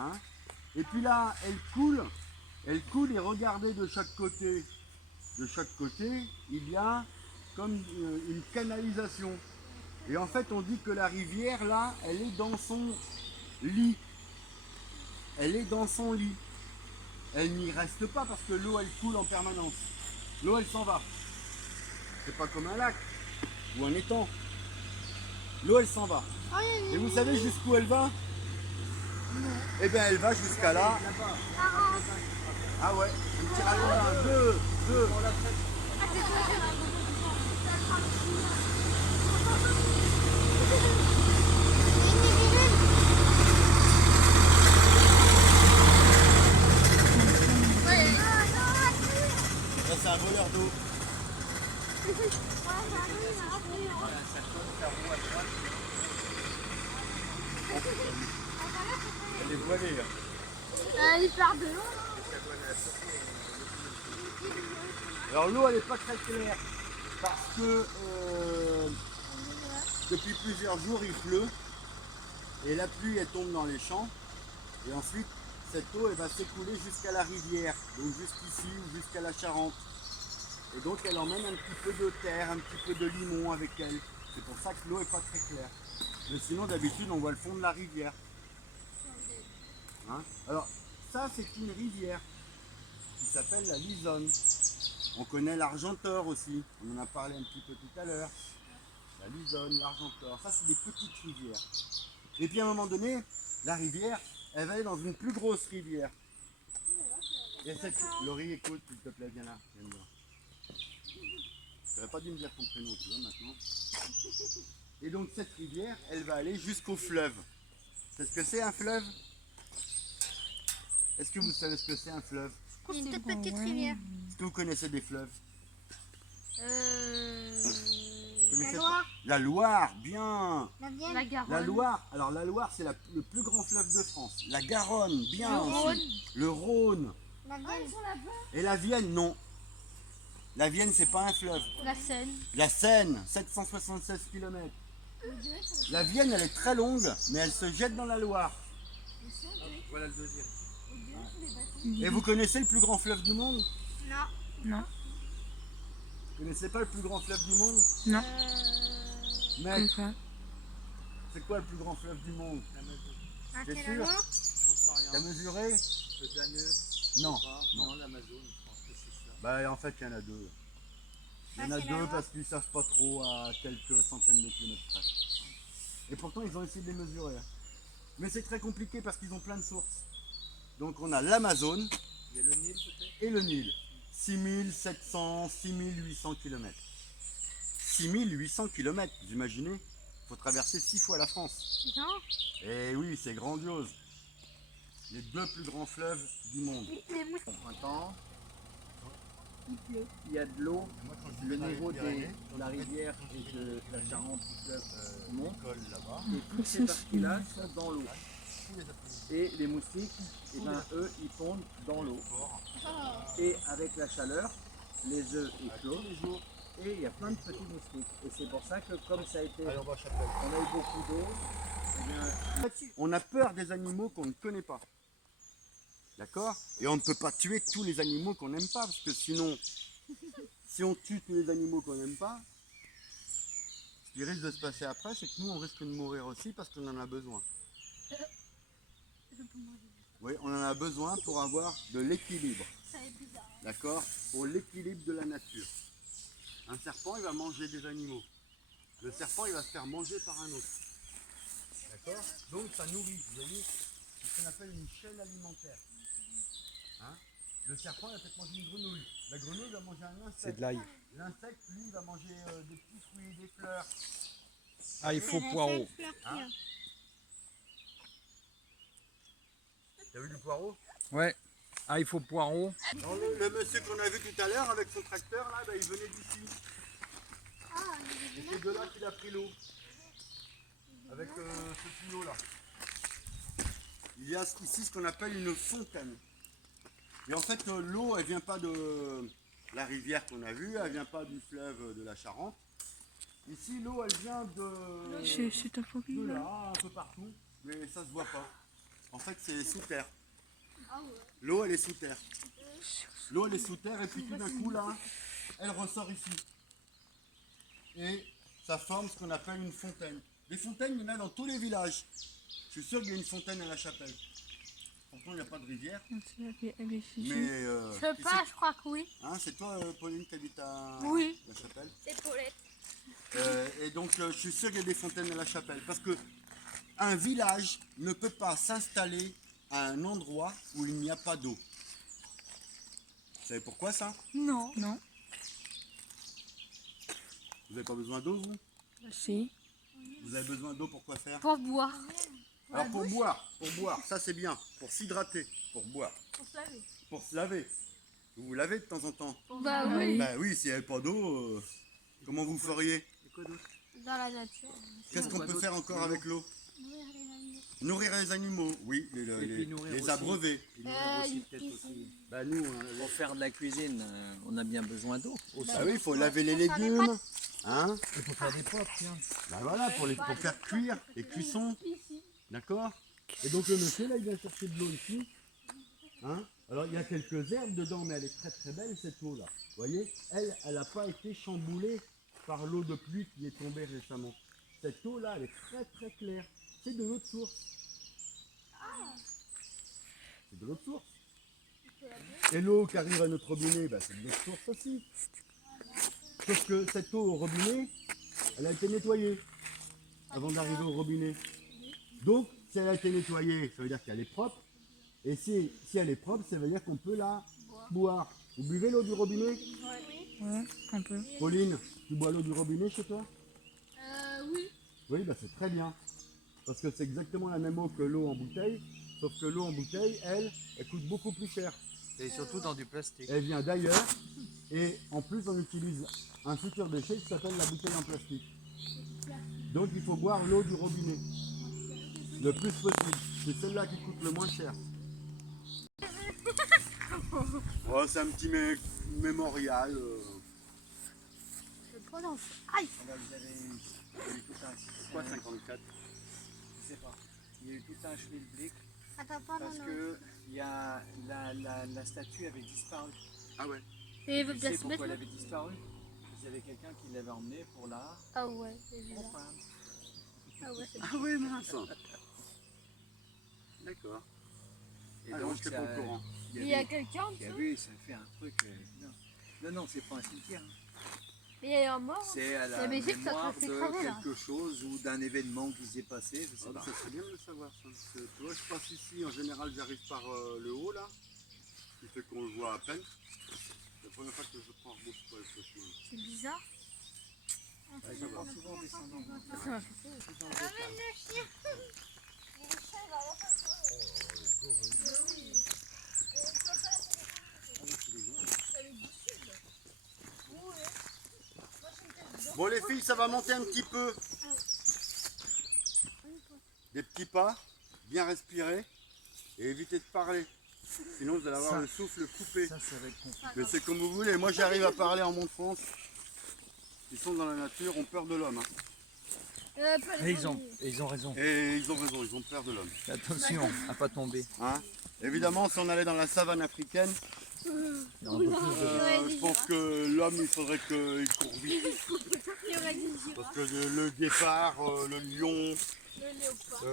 Hein. Et puis là, elle coule et regardez de chaque côté. De chaque côté, il y a comme une canalisation. Et en fait, on dit que la rivière, là, elle est dans son lit. Elle est dans son lit. Elle n'y reste pas parce que l'eau, elle coule en permanence. L'eau, elle s'en va. C'est pas comme un lac ou un étang. L'eau, elle s'en va. Et vous savez jusqu'où elle va? Eh bien, elle va jusqu'à là. Ah ouais, un petit ragondin. Deux. Ça, c'est un voleur d'eau. Elle est voilée là. Il part de l'eau. Alors l'eau elle n'est pas très claire parce que depuis plusieurs jours il pleut et la pluie elle tombe dans les champs et ensuite cette eau elle va s'écouler jusqu'à la rivière, donc jusqu'ici ou jusqu'à la Charente. Et donc elle emmène un petit peu de terre, un petit peu de limon avec elle. C'est pour ça que l'eau n'est pas très claire. Mais sinon d'habitude on voit le fond de la rivière. Hein. Alors ça c'est une rivière qui s'appelle la Lisonne. On connaît l'Argentor aussi, on en a parlé un petit peu tout à l'heure. La Lisonne, l'Argentor, ça c'est des petites rivières. Et puis à un moment donné, la rivière, elle va aller dans une plus grosse rivière. Et cette... Laurie, écoute, s'il te plaît, viens là, viens me voir. Tu n'aurais pas dû me dire ton prénom, tu vois, maintenant. Et donc cette rivière, elle va aller jusqu'au fleuve. C'est ce que c'est un fleuve? Est-ce que vous savez ce que c'est un fleuve? Une toute petite rivière. Est-ce que vous connaissez des fleuves? La Loire. La Loire, bien. La Vienne. La Garonne. La Loire, alors la Loire c'est le plus grand fleuve de France. La Garonne, bien Le Rhône. aussi. Le Rhône. La Vienne. Et la Vienne, non. La Vienne, c'est pas un fleuve. La Seine. La Seine, 776 km. La Vienne, elle est très longue, mais elle se jette dans la Loire. Voilà le deuxième. Et vous connaissez le plus grand fleuve du monde? Non. Non. Vous connaissez pas le plus grand fleuve du monde? Non. Mec, ça. c'est quoi le plus grand fleuve du monde? Un T'es tel sûr? alors. T'as mesuré? Le Danube, Non. non, l'Amazone, je pense que c'est ça. Bah en fait il y en a deux. Il y en a Ah, c'est la deux Loire. parce qu'ils savent pas trop à quelques centaines de kilomètres près. Et pourtant ils ont essayé de les mesurer. Hein. Mais c'est très compliqué parce qu'ils ont plein de sources. Donc on a l'Amazone Il y a le Nil peut-être. et le Nil. 6700, 6800 km. 6800 km, vous imaginez? Il faut traverser 6 fois la France. Non. Et oui, c'est grandiose. Les deux plus grands fleuves du monde. Les mouches. Au printemps, Il pleut. il y a de l'eau, le niveau de Pyrénées, la rivière et de la Charente du fleuve monte. là-bas. Et toutes ces parties-là sont dans l'eau. Et les moustiques, eh ben, eux, ils pondent dans l'eau. Et avec la chaleur, les œufs éclosent. Et il y a plein de petits moustiques. Et c'est pour ça que comme ça a été, on a eu beaucoup d'eau, eh bien, On a peur des animaux qu'on ne connaît pas. D'accord? Et on ne peut pas tuer tous les animaux qu'on n'aime pas, parce que sinon, si on tue tous les animaux qu'on n'aime pas, ce qui risque de se passer après, c'est que nous, on risque de mourir aussi parce qu'on en a besoin. Oui, on en a besoin pour avoir de l'équilibre. D'accord? Pour l'équilibre de la nature. Un serpent, il va manger des animaux. Le serpent, il va se faire manger par un autre. D'accord? Donc ça nourrit, vous voyez, c'est ce qu'on appelle une chaîne alimentaire. Hein? Le serpent, il va peut-être manger une grenouille. La grenouille va manger un insecte. C'est de l'ail. L'insecte, lui, il va manger des petits fruits, des fleurs. Ah, il faut poireau. Hein? T'as vu du poireau? Ouais. Ah, il faut poireau. Alors, le monsieur qu'on a vu tout à l'heure avec son tracteur, là, bah, il venait d'ici. Et c'est de là qu'il a pris l'eau. Avec ce tuyau là. Il y a ici ce qu'on appelle une fontaine. Et en fait l'eau elle vient pas de la rivière qu'on a vue, elle vient pas du fleuve de la Charente. Ici l'eau elle vient de C'est ta phobie là, là. un peu partout, mais ça se voit pas. En fait, c'est sous terre. Ah ouais. L'eau, elle est sous terre. L'eau, elle est sous terre et puis tout d'un coup, là, elle ressort ici. Et ça forme ce qu'on appelle une fontaine. Des fontaines, il y en a dans tous les villages. Je suis sûr qu'il y a une fontaine à la chapelle. Pourtant, il n'y a pas de rivière. Mais Je sais pas, je crois que oui. hein, c'est toi, Pauline, qui habite à Oui. la chapelle. C'est Paulette. Et donc, je suis sûr qu'il y a des fontaines à la chapelle. Parce que un village ne peut pas s'installer à un endroit où il n'y a pas d'eau. Vous savez pourquoi ça? Non. Non. Vous n'avez pas besoin d'eau, vous? Si. Vous avez besoin d'eau pour quoi faire? Pour boire. Alors pour boire, ça c'est bien. Pour s'hydrater, pour boire. Pour se laver. Pour se laver. Vous vous lavez de temps en temps? Bah oui. Bah oui, s'il n'y avait pas d'eau, comment vous feriez? Et quoi d'autre? Dans la nature. Qu'est-ce qu'on peut faire encore avec l'eau? Nourrir les animaux, oui, Et puis nourrir les aussi. abreuver. Et nourrir aussi, peut-être aussi. Bah nous, Pour faire de la cuisine, on a bien besoin d'eau aussi. bah oui, il faut laver les Pour faire des légumes. Hein? Il faut faire des pâtes, tiens. Bah voilà, pour faire cuire, les cuissons. D'accord? Et donc le monsieur là, il vient chercher de l'eau ici. Hein? Alors il y a quelques herbes dedans, mais elle est très très belle cette eau là. Vous voyez? Elle n'a pas été chamboulée par l'eau de pluie qui est tombée récemment. Cette eau là, elle est très très claire. C'est de l'eau de source. C'est de l'eau de source. Et l'eau qui arrive à notre robinet, bah, c'est de l'eau de source aussi. Sauf que cette eau au robinet, elle a été nettoyée avant d'arriver au robinet. Donc, si elle a été nettoyée, ça veut dire qu'elle est propre. Et si elle est propre, ça veut dire qu'on peut la boire. Vous buvez l'eau du robinet? Ouais, un peu. Pauline, tu bois l'eau du robinet chez toi? Oui. Oui, bah c'est très bien. Parce que c'est exactement la même eau que l'eau en bouteille. Sauf que l'eau en bouteille, elle coûte beaucoup plus cher. Et surtout dans du plastique. Elle vient d'ailleurs. Et en plus, on utilise un futur déchet qui s'appelle la bouteille en plastique. Donc il faut boire l'eau du robinet. Le plus possible. C'est celle-là qui coûte le moins cher. Oh, c'est un petit mémorial. Je prononce. Aïe. Vous avez eu tout un... Quoi 54? Je sais pas. Il y a eu tout un schmilblick Attends, pas parce non. que il y a la statue avait disparu. Ah ouais. Et Tu sais pourquoi elle avait disparu? Il y avait quelqu'un qui l'avait emmenée pour la Ah ouais, c'est bizarre. repeindre. Ah ouais, c'est Ah ouais, mince. D'accord. Et Ah non, donc, je n'étais pas au courant. Il y a quelqu'un en il y dessous. avait, ça fait un truc. Non, c'est pas un cimetière. Hein. Mais il y a un mort. C'est à la Belgique, ça te mémoire fait de cramer, là. quelque chose ou d'un événement qui s'est passé, je sais Ah, pas. ça serait bien de le savoir. Ça. Parce que, tu vois, je passe ici, en général, j'arrive par le haut là, ce qui fait qu'on le voit à peine. C'est la première fois que je prends rebouche pour le chemin. C'est bizarre. Ouais, je prends souvent en descendant. Ça m'a fait peur. Le chien. Bon les filles, ça va monter un petit peu. Des petits pas, bien respirer et éviter de parler. Sinon vous allez avoir Ça- le souffle coupé. Ça va être compliqué. Mais c'est comme vous voulez. Moi j'arrive à parler en Mont-de-France. Ils sont dans la nature, ont peur de l'homme. Hein. Et ils ont raison. Et ils ont raison, ils ont peur de l'homme. Attention à pas tomber. Hein. Évidemment, si on allait dans la savane africaine, Il y a un peu plus de... je pense que l'homme, il faudrait qu'il court vite. Il y aurait des girafes, Parce que le guépard, le lion, le léopard,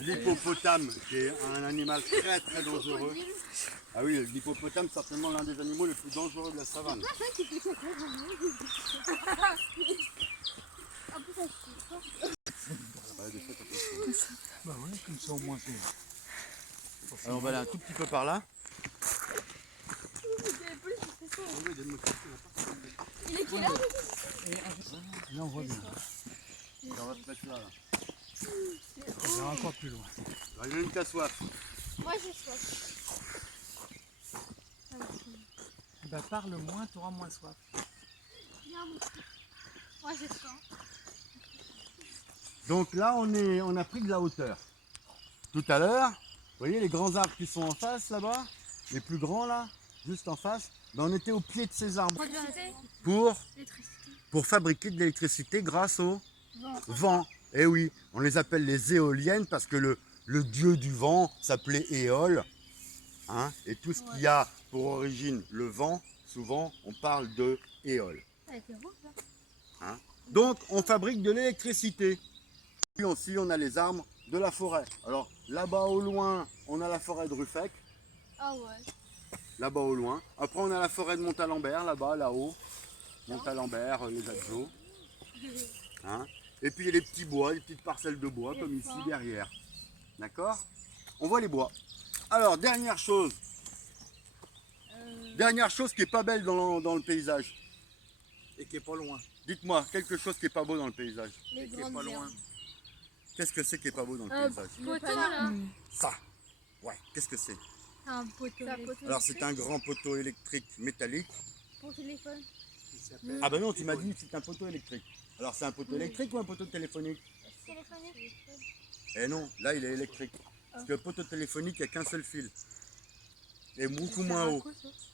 l'hippopotame, qui est un animal très très dangereux. Ah oui, l'hippopotame, c'est certainement l'un des animaux les plus dangereux de la savane. Ouais, des fois, ça peut être- Bah ouais, comme ça au moins c'est... Alors on va aller un tout petit peu par là. Il est quelle heure? Là on voit bien. Et on va se mettre là. On va encore plus loin. Alors, il y a une casse soif. Moi j'ai soif. Bah parle moins, t'auras moins soif. Moi j'ai faim. Donc là, on a pris de la hauteur. Tout à l'heure, vous voyez les grands arbres qui sont en face là-bas, les plus grands là, juste en face, ben, on était au pied de ces arbres pour fabriquer de l'électricité grâce au vent. Et oui, on les appelle les éoliennes parce que le dieu du vent s'appelait Éole. Hein, et tout ce qui a pour origine le vent, souvent on parle de Éole. Avec le rouge, là. Hein. Donc on fabrique de l'électricité. Puis aussi on a les arbres de la forêt. Alors là-bas au loin, on a la forêt de Ruffec, Ah ouais. là-bas au loin. Après on a la forêt de Montalembert, là-bas, là-haut. Montalembert, les Adjos. Hein. Et puis il y a les petits bois, les petites parcelles de bois, comme ici derrière. D'accord? On voit les bois. Alors, dernière chose qui est pas belle dans le paysage. Et qui est pas loin. Dites-moi, quelque chose qui est pas beau dans le paysage. Les Et qui est grandes pas loin. herbes. Qu'est-ce que c'est qui est pas beau dans le paysage? Poteau, là. Ça. Ouais, qu'est-ce que c'est? Un poteau. Alors, c'est un grand poteau électrique métallique. Pour téléphone. Ah ben non, tu m'as dit que c'est un poteau électrique. Alors, c'est un poteau électrique ou un poteau téléphonique? Téléphonique. Eh non, là, il est électrique. Parce que le poteau téléphonique, il n'y a qu'un seul fil. Et beaucoup moins haut.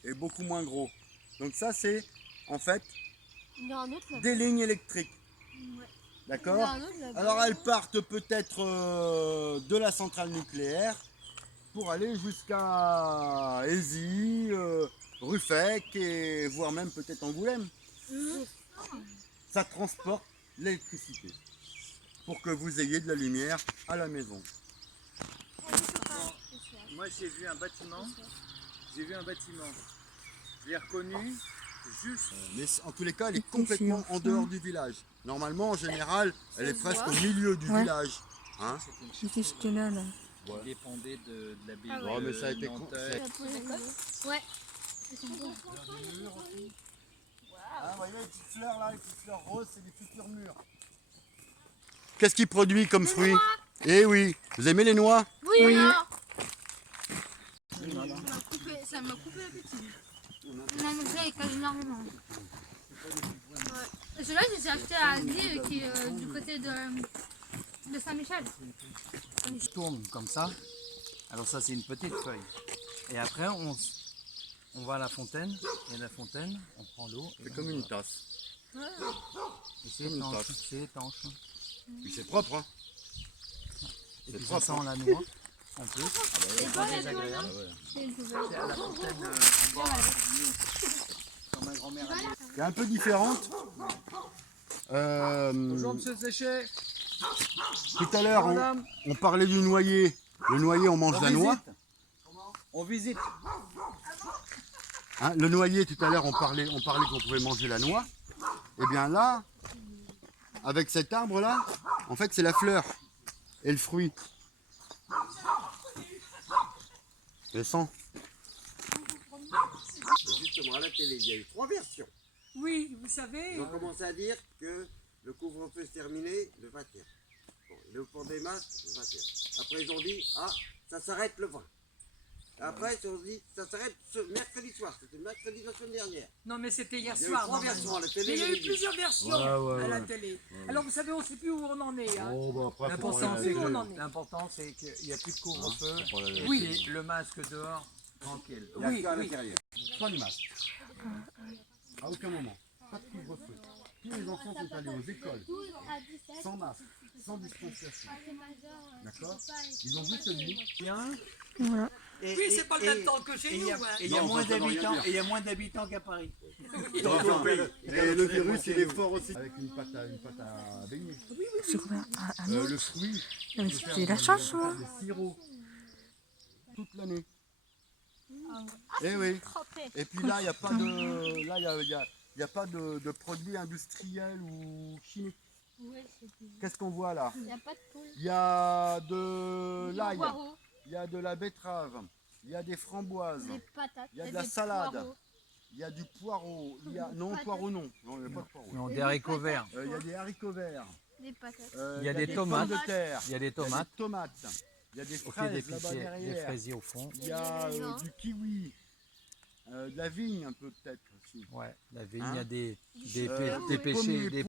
Et beaucoup moins gros. Donc ça, c'est, en fait, Il y en a un autre là. des lignes électriques. Ouais. Il y en D'accord? a un autre là. Alors elles partent peut-être de la centrale nucléaire pour aller jusqu'à Ézy, Ruffec et voire même peut-être Angoulême. Ça transporte l'électricité pour que vous ayez de la lumière à la maison. Moi j'ai vu un bâtiment. Je l'ai reconnu juste. Mais en tous les cas, elle est complètement en dehors du village. Normalement, en général, elle est presque au milieu du village. Hein? C'était ce là, là. Qui dépendait de la ville. Ouais, mais ça a été Nanterre. Ouais. Ah, vous voyez les petites fleurs là, les petites fleurs roses, c'est des futurs murs. Qu'est-ce qu'il produit comme fruit? Eh oui, vous aimez les noix? Oui. Ça m'a coupé l'appétit. Non, mais ça, il casse énormément. Ouais. Celui-là, je les ai achetés à Aldi, qui est du côté de Saint-Michel. Je tourne comme ça. Alors ça c'est une petite feuille. Et après on va à la fontaine. Et la fontaine, on prend l'eau. C'est comme une tasse. Et c'est comme une étanche. tasse. C'est étanche. Puis c'est propre, hein? Et C'est puis propre, ça sent hein. la noix. En plus. C'est pas la désagréable. C'est une poubelle. C'est à la fontaine en bas. Quand ma grand-mère a dit. Qui est un peu différente. Bonjour monsieur Séché. Tout à l'heure, on parlait du noyer. Le noyer, on mange la noix. On visite. Hein, le noyer, tout à l'heure, on parlait qu'on pouvait manger la noix. Et bien là, avec cet arbre-là, en fait, c'est la fleur et le fruit. Descends. Justement, à la télé, il y a eu 3 versions. Oui, vous savez. Ils ont commencé à dire que le couvre-feu se terminait le 21. Bon, le port des masques, le 21. Après, ils ont dit, ah, ça s'arrête le 20. Après, ils ont dit, ça s'arrête ce mercredi soir. C'était mercredi de la semaine dernière. Non, mais c'était hier Il y a eu soir. 3 normalement. versions à la télé. Mais il y a le eu midi. plusieurs versions à la télé. Alors vous savez, on ne sait plus où on en est. Hein. L'important faut c'est rien dire. l'important, c'est qu'il n'y a plus de couvre-feu. Et Oui. puis le masque dehors, tranquille. Il y a Oui, que à oui. l'intérieur. Pas de masque. À aucun moment. Pas de couvre-feu. Tous les enfants sont allés aux écoles 12 à 17. sans masque, sans distanciation. Après majeur, D'accord? Ils ont juste dit, Tiens. Voilà. Et- Oui, c'est pas le et- même temps que chez et nous. il y a- hein. Et il y a Non, moins ça veut rien d'habitants. dire. Et il y a moins d'habitants qu'à Paris. et le virus, il est fort aussi. Avec une pâte à baigner. Sur un autre. Le fruit, Non, mais c'était la chance, quoi. le sirop. Toute l'année. Eh oui. Et puis là, il n'y a pas de, là, il y a pas de produits industriels ou chimiques. Ouais, c'est tout. Qu'est-ce qu'on voit là? Il n'y a pas de poule. Il y a de l'ail, Poireaux, il y a de la betterave, il y a des framboises, des patates. il y a de des la salade, poireaux. il y a du poireau, il y a non poireau non, non il n'y a pas de poireau. Non, des haricots verts. Il y a des haricots verts, Des patates. Il y a des pommes tomates. de terre, Il y a des il y a des tomates. tomates, il y a des Au pied des fraises là-bas des derrière, fraisiers au fond. il y a du kiwi, de la vigne un peu peut-être aussi. Ouais, la vigne, Hein il y a des pommiers, pêchers, des